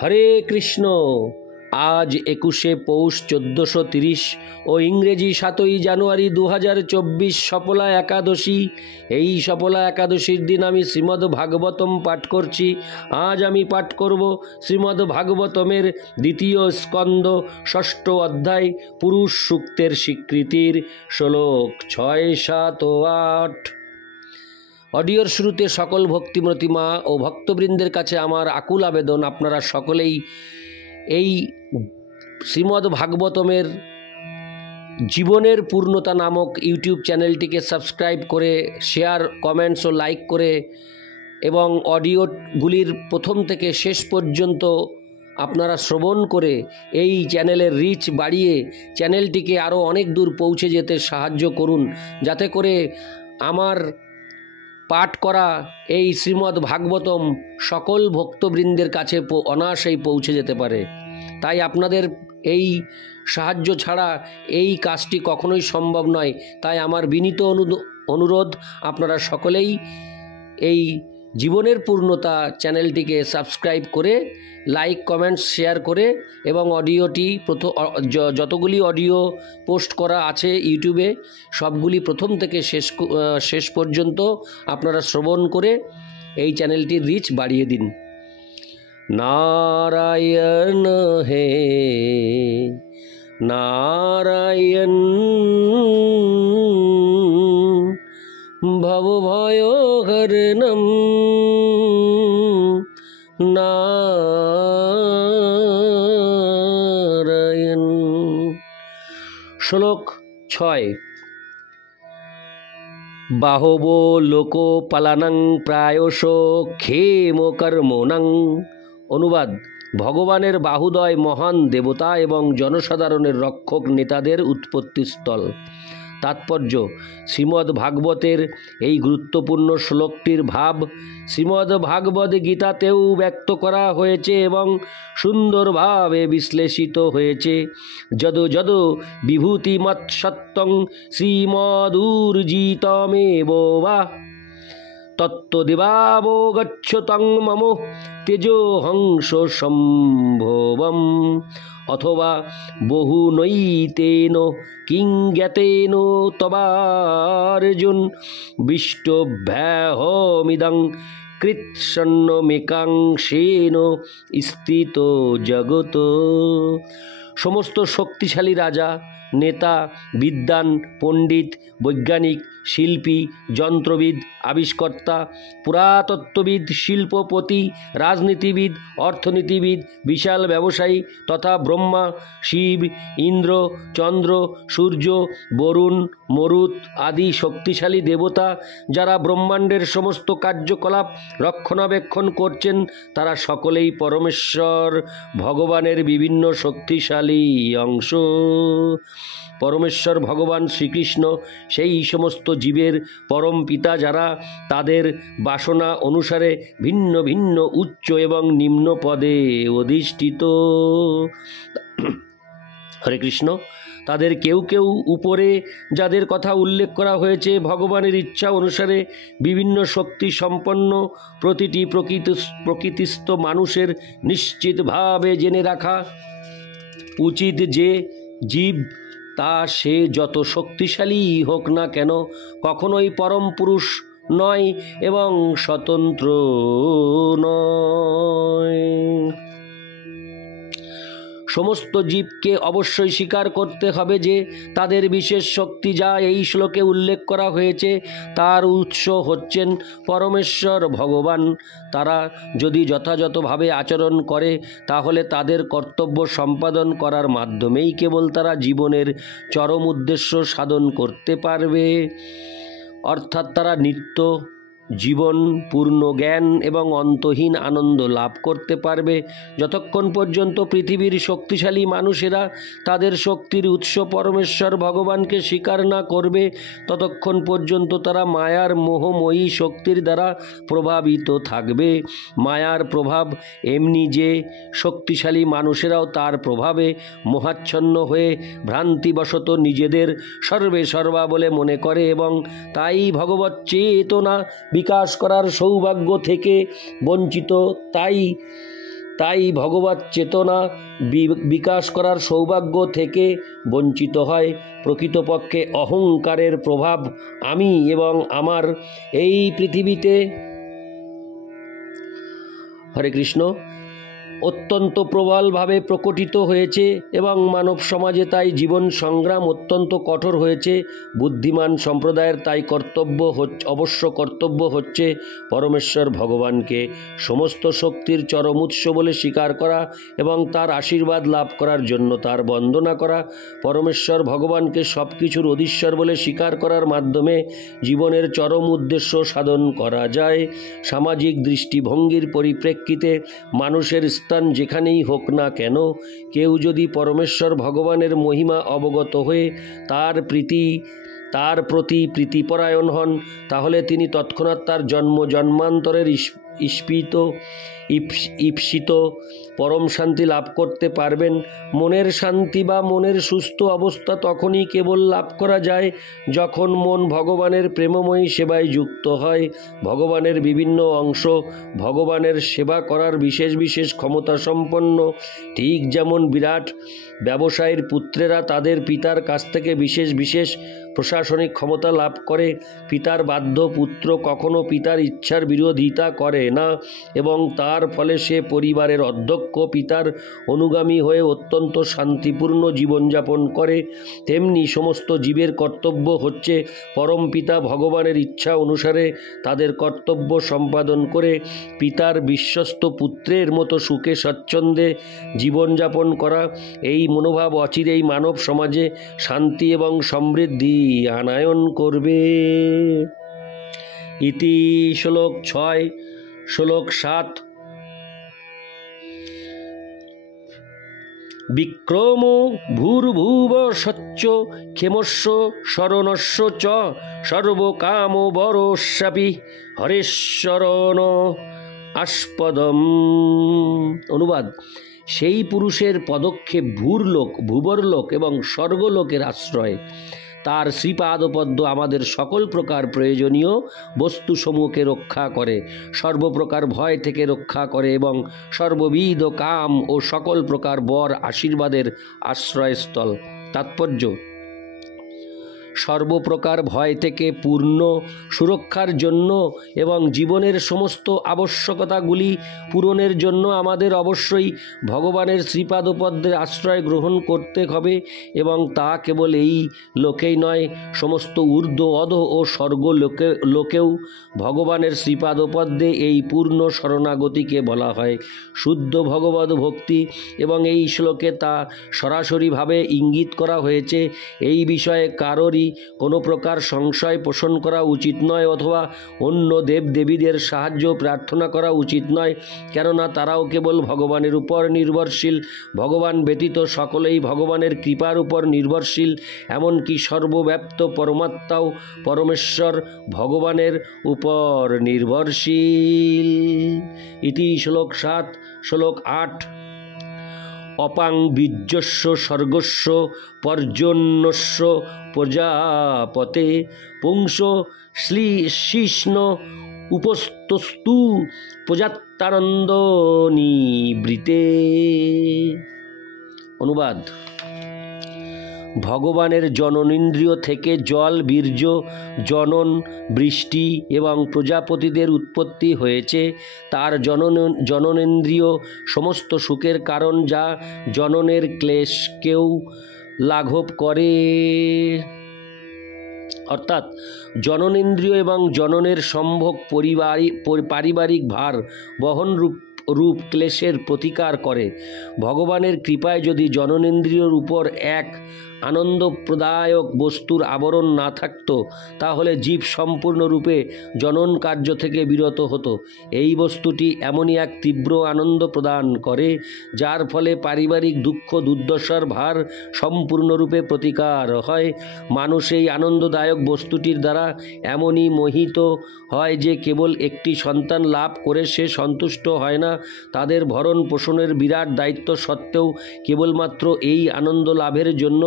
হরে কৃষ্ণ। আজ 21শে পৌষ 1430 ও ইংরেজি 7ই জানুয়ারি 2024 সফলা একাদশী। এই সফলা একাদশীর দিন আমি শ্রীমদ্ ভাগবতম পাঠ করছি। আজ আমি পাঠ করব শ্রীমদ্ ভাগবতমের 2য় স্কন্দ 6ষ্ঠ অধ্যায় পুরুষ সূক্তের স্বীকৃতির শ্লোক 6, 7 ও 8। অডিওর শুরুতে সকল ভক্তিমতী মা ও ভক্তবৃন্দের কাছে আমার আকুল আবেদন, আপনারা সকলেই এই শ্রীমদ্ ভাগবতমের জীবনের পূর্ণতা নামক ইউটিউব চ্যানেলটিকে সাবস্ক্রাইব করে, শেয়ার, কমেন্টস ও লাইক করে এবং অডিওগুলির প্রথম থেকে শেষ পর্যন্ত আপনারা শ্রবণ করে এই চ্যানেলের রিচ বাড়িয়ে চ্যানেলটিকে আরও অনেক দূর পৌঁছে যেতে সাহায্য করুন, যাতে করে আমার পাঠ করা এই শ্রীমদ্ ভাগবতম সকল ভক্তবৃন্দের কাছে অনায়াসেই পৌঁছে যেতে পারে। তাই আপনাদের এই সাহায্য ছাড়া এই কাজটি কখনোই সম্ভব নয়। তাই আমার বিনীত অনুরোধ, আপনারা সকলেই এই জীবনের পূর্ণতা চ্যানেলটিকে সাবস্ক্রাইব করে, লাইক, কমেন্টস, শেয়ার করে এবং অডিওটি যতগুলি অডিও পোস্ট করা আছে ইউটিউবে সবগুলি প্রথম থেকে শেষ পর্যন্ত আপনারা শ্রবণ করে এই চ্যানেলটির রিচ বাড়িয়ে দিন। নারায়ণ হে নারায়ণ, ভবভয়হরণম নারায়ণ। শ্লোক 6। বাহবো লোকপালানাং প্রায়শ ক্ষেম কর্মণাং। অনুবাদ: ভগবানের বাহুদয় মহান দেবতা এবং জনসাধারণের রক্ষক নেতাদের উৎপত্তিস্থল। তাৎপর্য: শ্রীমদ্ ভাগবতের এই গুরুত্বপূর্ণ শ্লোকটির ভাব শ্রীমদ্ ভাগবত গীতাতেও ব্যক্ত করা হয়েছে এবং সুন্দরভাবে বিশ্লেষিত হয়েছে। যদ যদ বিভূতিমৎসত্যং শ্রীমদূর্জিতমেব বা তত্ত্বদেবাবগচ্ছতং মম তেজোহংস সম্ভবম। অথবা বহুনৈতেন কিংজ্ঞাতেন তবার্জুন বিষ্টভ্যাহমিদং কৃৎসন্নমেকাংশেন স্থিত জগত। সমস্ত শক্তিশালী রাজা, নেতা, বিদ্বান, পণ্ডিত, বৈজ্ঞানিক, শিল্পী, যন্ত্রবিদ, আবিষ্কর্তা, পুরাতত্ত্ববিদ, শিল্পপতি, রাজনীতিবিদ, অর্থনীতিবিদ, বিশাল ব্যবসায়ী তথা ব্রহ্মা, শিব, ইন্দ্র, চন্দ্র, সূর্য, বরুণ, মরুত আদি শক্তিশালী দেবতা যারা ব্রহ্মাণ্ডের সমস্ত কার্যকলাপ রক্ষণাবেক্ষণ করছেন, তারা সকলেই পরমেশ্বর ভগবানের বিভিন্ন শক্তিশালী অংশ। পরমেশ্বর ভগবান শ্রীকৃষ্ণ সেই সমস্ত জীবের পরম পিতা যারা তাদের বাসনা অনুসারে ভিন্ন ভিন্ন উচ্চ এবং নিম্ন পদে অধিষ্ঠিত। হরে কৃষ্ণ। তাদের কেউ কেউ উপরে যাদের কথা উল্লেখ করা হয়েছে ভগবানের ইচ্ছা অনুসারে বিভিন্ন শক্তি সম্পন্ন। প্রতিটি প্রকৃতিস্থ মানুষের নিশ্চিতভাবে জেনে রাখা উচিত যে জীব, তা সে যত শক্তিশালী হোক না কেন, কখনোই পরম পুরুষ নয় এবং স্বতন্ত্র নয়। সমস্ত জীবকে অবশ্যই স্বীকার করতে হবে যে তাদের বিশেষ শক্তি যা এই শ্লোকে উল্লেখ করা হয়েছে তার উৎস হচ্ছেন পরমেশ্বর ভগবান। তারা যদি যথাযথভাবে আচরণ করে তাহলে তাদের কর্তব্য সম্পাদন করার মাধ্যমেই কেবল তারা জীবনের চরম উদ্দেশ্য সাধন করতে পারবে। অর্থাৎ তারা নিত্য জীবন, পূর্ণ জ্ঞান এবং অন্তহীন আনন্দ লাভ করতে পারবে। যতক্ষণ পর্যন্ত পৃথিবীর শক্তিশালী মানুষেরা তাদের শক্তির উৎস পরমেশ্বর ভগবানকে স্বীকার না করবে, ততক্ষণ পর্যন্ত তারা মায়ার মোহময়ী শক্তির দ্বারা প্রভাবিত থাকবে। মায়ার প্রভাব এমনি যে শক্তিশালী মানুষেরাও তার প্রভাবে মোহাচ্ছন্ন হয়ে ভ্রান্তিবশত নিজেদের সর্বে সর্বা বলে মনে করে এবং তাই ভগবৎ চেতনা বিকাশ করার সৌভাগ্য থেকে বঞ্চিত। তাই তাই ভগবৎ চেতনা বিকাশ করার সৌভাগ্য থেকে বঞ্চিত হয়। প্রকৃতপক্ষে অহংকারের প্রভাব আমি এবং আমার এই পৃথিবীতে, হরে কৃষ্ণ, অত্যন্ত প্রবলভাবে প্রকটিত হয়েছে এবং মানব সমাজে তাই জীবন সংগ্রাম অত্যন্ত কঠোর হয়েছে। বুদ্ধিমান সম্প্রদায়ের তাই অবশ্য কর্তব্য হচ্ছে পরমেশ্বর ভগবানকে সমস্ত শক্তির চরম উৎস বলে স্বীকার করা এবং তার আশীর্বাদ লাভ করার জন্য তার বন্দনা করা। পরমেশ্বর ভগবানকে সব কিছুর অধীশ্বর বলে স্বীকার করার মাধ্যমে জীবনের চরম উদ্দেশ্য সাধন করা যায়। সামাজিক দৃষ্টিভঙ্গির পরিপ্রেক্ষিতে মানুষের স্থান যেখানেই হোক না কেন, কেউ যদি পরমেশ্বর ভগবানের মহিমা অবগত হয়ে তার প্রতি প্রীতিপরায়ণ হন, তাহলে তিনি তৎক্ষণাৎ তার জন্মান্তরের ঈপ্সিত পরম শান্তি লাভ করতে পারবেন। মনের শান্তি বা মনের সুস্থ অবস্থা তখনই কেবল লাভ করা যায় যখন মন ভগবানের প্রেমময়ী সেবায় যুক্ত হয়। ভগবানের বিভিন্ন অংশ ভগবানের সেবা করার বিশেষ বিশেষ ক্ষমতা সম্পন্ন। ঠিক যেমন বিরাট ব্যবসায়ীর পুত্রেরা তাদের পিতার কাছ থেকে বিশেষ বিশেষ প্রশাসনিক ক্ষমতা লাভ করে, পিতার বাধ্য পুত্র কখনো পিতার ইচ্ছার বিরোধিতা করে না এবং তার ফলে সে পরিবারের অধ্যক্ষ পিতার অনুগামী হয়ে অত্যন্ত শান্তিপূর্ণ জীবনযাপন করে। তেমনি সমস্ত জীবের কর্তব্য হচ্ছে পরম পিতা ভগবানের ইচ্ছা অনুসারে তাদের কর্তব্য সম্পাদন করে পিতার বিশ্বস্ত পুত্রের মতো সুখে স্বচ্ছন্দে জীবনযাপন করা। এই মনোভাব অচিরেই মানব সমাজে শান্তি এবং সমৃদ্ধি আনায়ন করবে। ইতি শ্লোক 6। শ্লোক 7। বিক্রম ভূর্ভুব সচ্চ ক্ষেমস্য শরণস্য চ সর্বকাম বরস্যাপি হরেশ্বরণ আস্পদম। অনুবাদ: সেই পুরুষের পদক্ষেপ ভূবরলোক এবং স্বর্গলোকের আশ্রয়। তার শ্রীপাদপদ্ম আমাদের সকল প্রকার প্রয়োজনীয় বস্তুসমূহকে রক্ষা করে, সর্বপ্রকার ভয় থেকে রক্ষা করে এবং সর্ববিধ কাম ও সকল প্রকার বর আশীর্বাদের আশ্রয়স্থল। তাৎপর্য: সর্বপ্রকার ভয় থেকে পূর্ণ সুরক্ষার জন্য এবং জীবনের সমস্ত আবশ্যকতাগুলি পূরণের জন্য আমাদের অবশ্যই ভগবানের শ্রীপাদপদ্মের আশ্রয় গ্রহণ করতে হবে এবং তা কেবল এই লোকেই নয়, সমস্ত ঊর্ধ্ব অধো ও স্বর্গ লোকেও ভগবানের শ্রীপাদপদ্মে এই পূর্ণ শরণাগতিকে বলা হয় শুদ্ধ ভগবদ ভক্তি এবং এই শ্লোকে তা সরাসরিভাবে ইঙ্গিত করা হয়েছে। এই বিষয়ে কারোরই কোনো প্রকার সংশয় পোষণ করা উচিত নয় অথবা অন্য দেবদেবীদের সাহায্য প্রার্থনা করা উচিত নয়, কেননা তারাও কেবল ভগবানের উপর নির্ভরশীল। ভগবান ব্যতীত সকলেই ভগবানের কৃপার উপর নির্ভরশীল, এমনকি সর্বব্যাপ্ত পরমাত্মাও পরমেশ্বর ভগবানের উপর নির্ভরশীল। ইতি শ্লোক 7। শ্লোক 8। অপাং বীর্যস্য স্বর্গস্য পর্জন্যস্য প্রজাপতে পুংস শ্লীষ্ণ উপস্তস্তু প্রজাত্তানন্দ নিবৃতে। অনুবাদ: ভগবানের জননেন্দ্রিয় থেকে জল, বীর্য, জনন, বৃষ্টি এবং প্রজাপতিদের উৎপত্তি হয়েছে। তার জননেন্দ্রিয় সমস্ত সুখের কারণ, যা জননের ক্লেশকেও লাঘব করে। অর্থাৎ জননেন্দ্রিয় এবং জননের সম্ভোগ পারিবারিক ভার বহন রূপ ক্লেশের প্রতিকার করে। ভগবানের কৃপায় যদি জননেন্দ্রিয়র উপর এক আনন্দপ্রদায়ক বস্তুর আবরণ না থাকত, তাহলে জীব সম্পূর্ণরূপে জনন কার্য থেকে বিরত হতো। এই বস্তুটি এমনই এক তীব্র আনন্দ প্রদান করে, যার ফলে পারিবারিক দুঃখ দুর্দশার ভার সম্পূর্ণরূপে প্রতিকার হয়। মানুষ এই আনন্দদায়ক বস্তুটির দ্বারা এমনই মোহিত হয় যে কেবল একটি সন্তান লাভ করে সে সন্তুষ্ট হয় না, তাদের ভরণ পোষণের বিরাট দায়িত্ব সত্ত্বেও কেবলমাত্র এই আনন্দ লাভের জন্য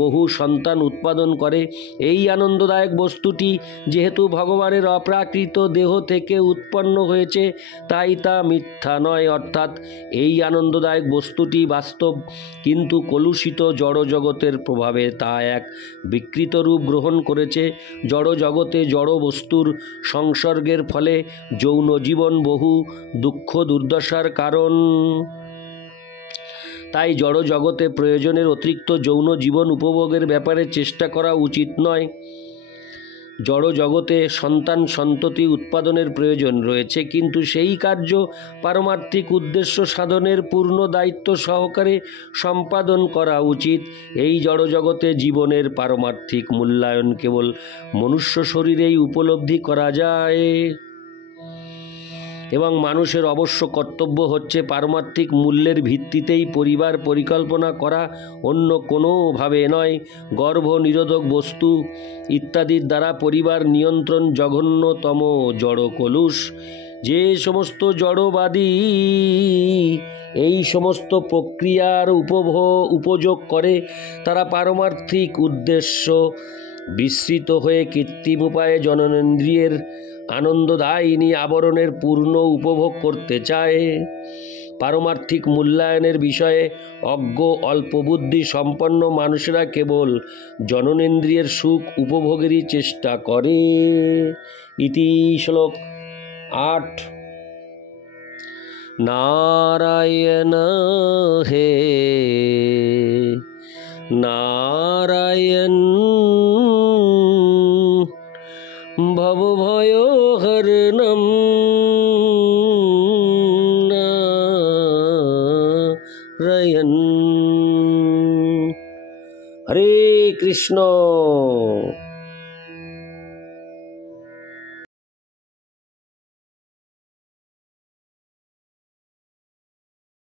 বহু সন্তান উৎপাদন করে। এই আনন্দদায়ক বস্তুটি যেহেতু ভগবানের অপ্রাকৃত দেহ থেকে উৎপন্ন হয়েছে, তাই তা মিথ্যা নয়, অর্থাৎ এই আনন্দদায়ক বস্তুটি বাস্তব, কিন্তু কলুষিত জড়জগতের প্রভাবে তা এক বিকৃত রূপ গ্রহণ করেছে। জড়জগতে জড় বস্তুর সংসর্গের ফলে যৌন জীবন বহু দুঃখ দুর্দশার কারণ। তাই জড়জগতে প্রয়োজনের অতিরিক্ত যৌন জীবন উপভোগের ব্যাপারে চেষ্টা করা উচিত নয়। জড়জগতে সন্তান সন্ততি উৎপাদনের প্রয়োজন রয়েছে, কিন্তু সেই কার্য পারমার্থিক উদ্দেশ্য সাধনের পূর্ণ দায়িত্ব সহকারে সম্পাদন করা উচিত। এই জড়জগতে জীবনের পারমার্থিক মূল্যায়ন কেবল মনুষ্য শরীরেই উপলব্ধি করা যায়, এবং মানুষের অবশ্য কর্তব্য হচ্ছে পারমার্থিক মূল্যের ভিত্তিতেই পরিবার পরিকল্পনা করা, অন্য কোনোভাবে নয়। গর্ভ নিরোধক বস্তু ইত্যাদির দ্বারা পরিবার নিয়ন্ত্রণ জঘন্যতম জড় কলুষ। যে সমস্ত জড়বাদী এই সমস্ত প্রক্রিয়ার উপযোগ করে, তারা পারমার্থিক উদ্দেশ্য বিস্মৃত হয়ে কৃত্রিম উপায়ে জননেন্দ্রিয়ের আনন্দদায়িনী আবরণের পূর্ণ উপভোগ করতে চায়। পারমার্থিক মূল্যায়নের বিষয়ে অজ্ঞ অল্পবুদ্ধি সম্পন্ন মানুষেরা কেবল জননেন্দ্রিয়ের সুখ উপভোগেরই চেষ্টা করে। ইতি শ্লোক 8। নারায়ণ হে নারায়ণ ভবভয়হরণম নারায়ণ। হরে কৃষ্ণ।